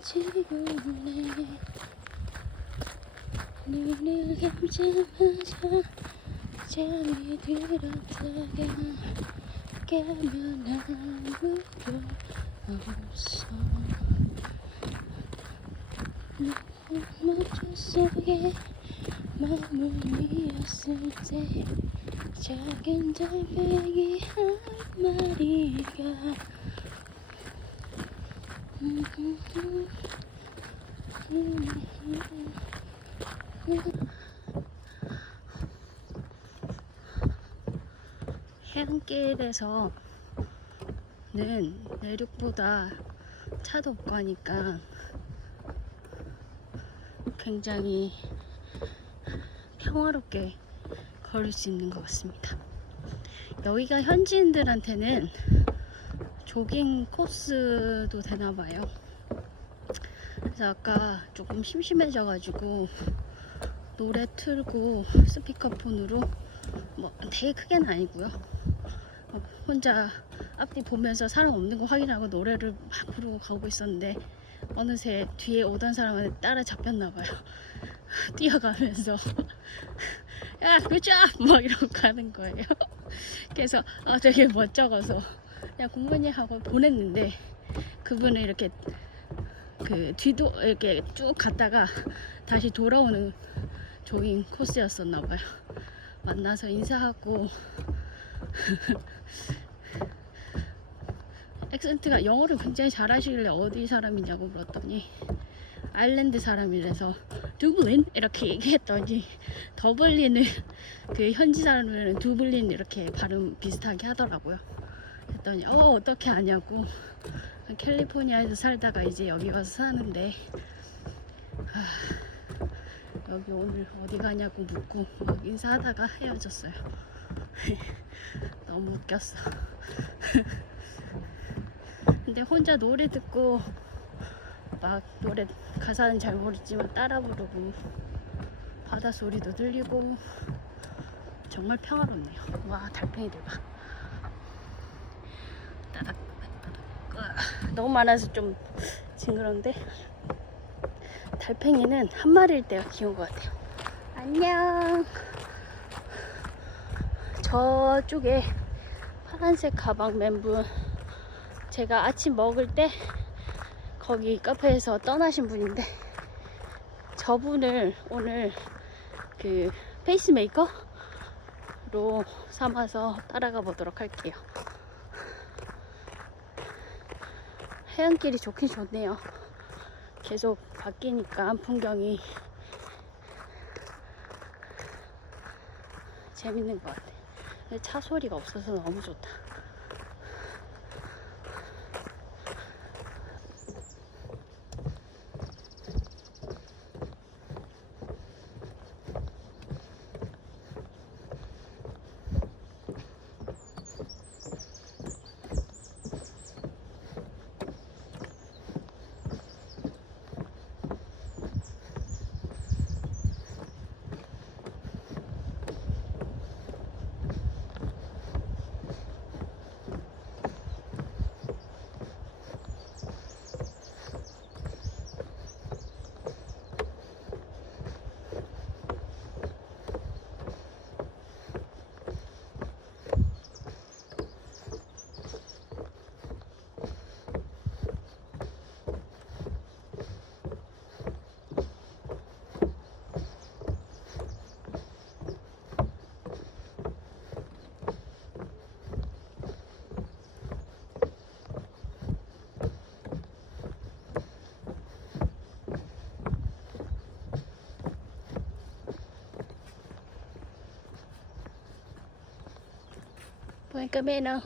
지울래 눈을 감자마자 잠이 들었다가 깨면 아무도 없어 모조 속에 마무리였을 때 작은 달팽이 한 마리가 해안길에서는 내륙보다 차도 없고 하니까 굉장히 평화롭게 걸을 수 있는 것 같습니다. 여기가 현지인들한테는 조깅 코스도 되나봐요. 그래서 아까 조금 심심해져가지고 노래 틀고 스피커폰으로 뭐 되게 크게는 아니고요, 혼자 앞뒤 보면서 사람 없는 거 확인하고 노래를 막 부르고 가고 있었는데 어느새 뒤에 오던 사람한테 따라 잡혔나봐요. 뛰어가면서 야 굿잡 막 이러고 가는 거예요. 그래서 되게 멋쩍어서 그냥 공부니 하고 보냈는데 그분은 이렇게 그 뒤도 이렇게 쭉 갔다가 다시 돌아오는 조깅 코스였었나봐요. 만나서 인사하고 액센트가 영어를 굉장히 잘하시길래 어디 사람이냐고 물었더니 아일랜드 사람이라서 두블린 이렇게 얘기했더니 더블린을 그 현지 사람들은 두블린 이렇게 발음 비슷하게 하더라고요. 했더니 어떻게 아냐고, 캘리포니아에서 살다가 이제 여기 와서 사는데 여기 오늘 어디 가냐고 묻고 막 인사하다가 헤어졌어요. 너무 웃겼어. 근데 혼자 노래 듣고 막 노래 가사는 잘 모르지만 따라 부르고 바다 소리도 들리고 정말 평화롭네요. 와, 달팽이들 봐. 너무 많아서 좀 징그러운데 달팽이는 한 마리일 때가 귀여운 것 같아요. 안녕. 저쪽에 파란색 가방 맨 분, 제가 아침 먹을 때 거기 카페에서 떠나신 분인데 저분을 오늘 그 페이스메이커로 삼아서 따라가 보도록 할게요. 해안길이 좋긴 좋네요. 계속 바뀌니까 풍경이 재밌는 것 같아. 근데 차 소리가 없어서 너무 좋다. Buen camino.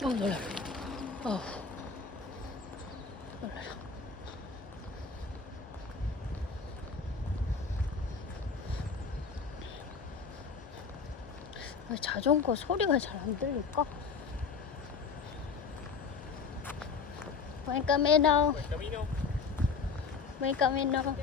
놀라. 어. 놀라. 왜 자전거 소리가 잘 안 들릴까? Buen camino. Buen camino.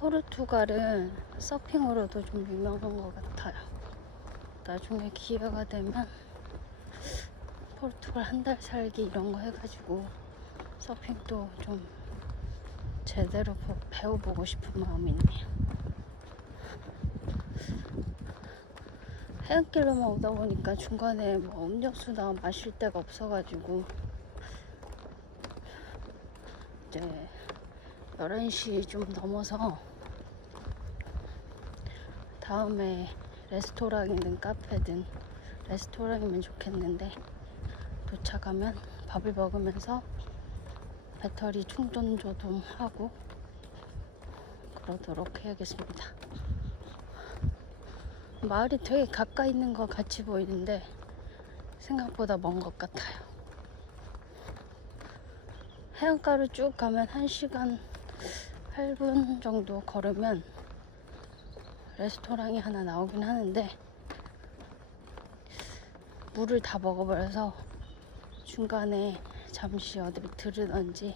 포르투갈은 서핑으로도 좀 유명한 것 같아요. 나중에 기회가 되면 포르투갈 한 달 살기 이런 거 해가지고 서핑도 좀 제대로 배워보고 싶은 마음이 있네요. 해안길로만 오다 보니까 중간에 뭐 음료수나 마실 데가 없어가지고 이제 11시 좀 넘어서 다음에 레스토랑이든 카페든 레스토랑이면 좋겠는데 도착하면 밥을 먹으면서 배터리 충전도 좀 하고 그러도록 해야겠습니다. 마을이 되게 가까이 있는 것 같이 보이는데 생각보다 먼 것 같아요. 해안가로 쭉 가면 1시간 8분 정도 걸으면 레스토랑이 하나 나오긴 하는데 물을 다 먹어버려서 중간에 잠시 어디 들으던지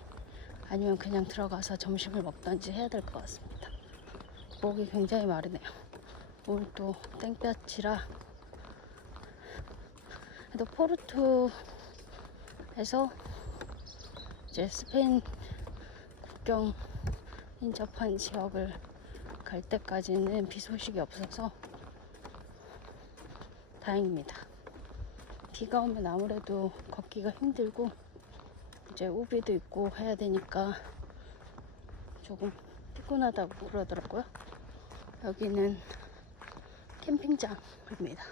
아니면 그냥 들어가서 점심을 먹던지 해야 될 것 같습니다. 목이 굉장히 마르네요. 오늘 또 땡볕이라. 그래도 포르투에서 이제 스페인 국경 인접한 지역을 갈 때까지는 비 소식이 없어서 다행입니다. 비가 오면 아무래도 걷기가 힘들고 이제 우비도 있고 해야 되니까 조금 피곤하다고 그러더라고요. 여기는 캠핑장입니다.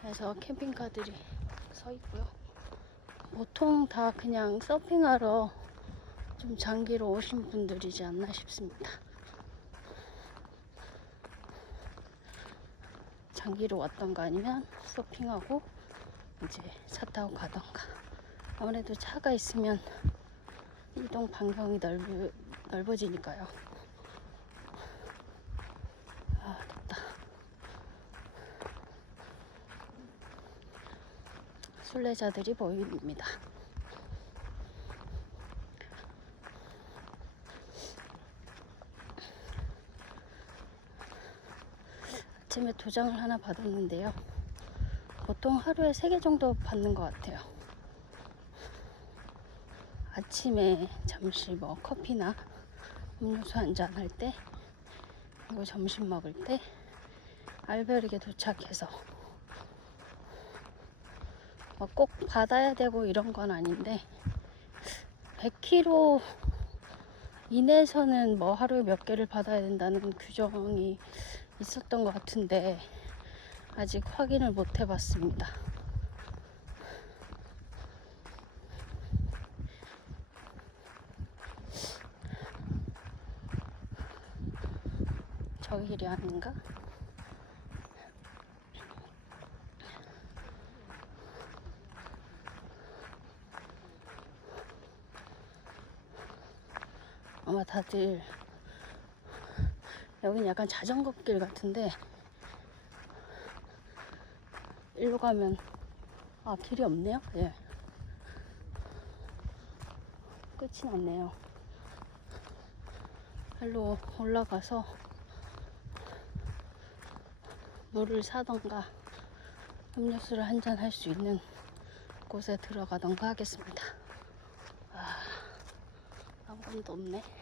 그래서 캠핑카들이 서 있고요. 보통 다 그냥 서핑하러 좀 장기로 오신 분들이지 않나 싶습니다. 장기로 왔던가 아니면 서핑하고 이제 차 타고 가던가. 아무래도 차가 있으면 이동 반경이 넓어지니까요. 아, 덥다. 순례자들이 보입니다. 아침에 도장을 하나 받았는데요. 보통 하루에 3개 정도 받는 것 같아요. 아침에 잠시 뭐 커피나 음료수 한잔 할 때, 그리고 점심 먹을 때, 알베르게 도착해서 꼭 받아야 되고 이런 건 아닌데 100km 이내에서는 뭐 하루에 몇 개를 받아야 된다는 규정이 있었던 것 같은데 아직 확인을 못 해봤습니다. 저 길이 아닌가? 아마 다들 여긴 약간 자전거 길 같은데 일로 가면 길이 없네요. 예. 끝이 났네요. 일로 올라가서 물을 사던가 음료수를 한잔 할 수 있는 곳에 들어가던가 하겠습니다. 아무것도 없네.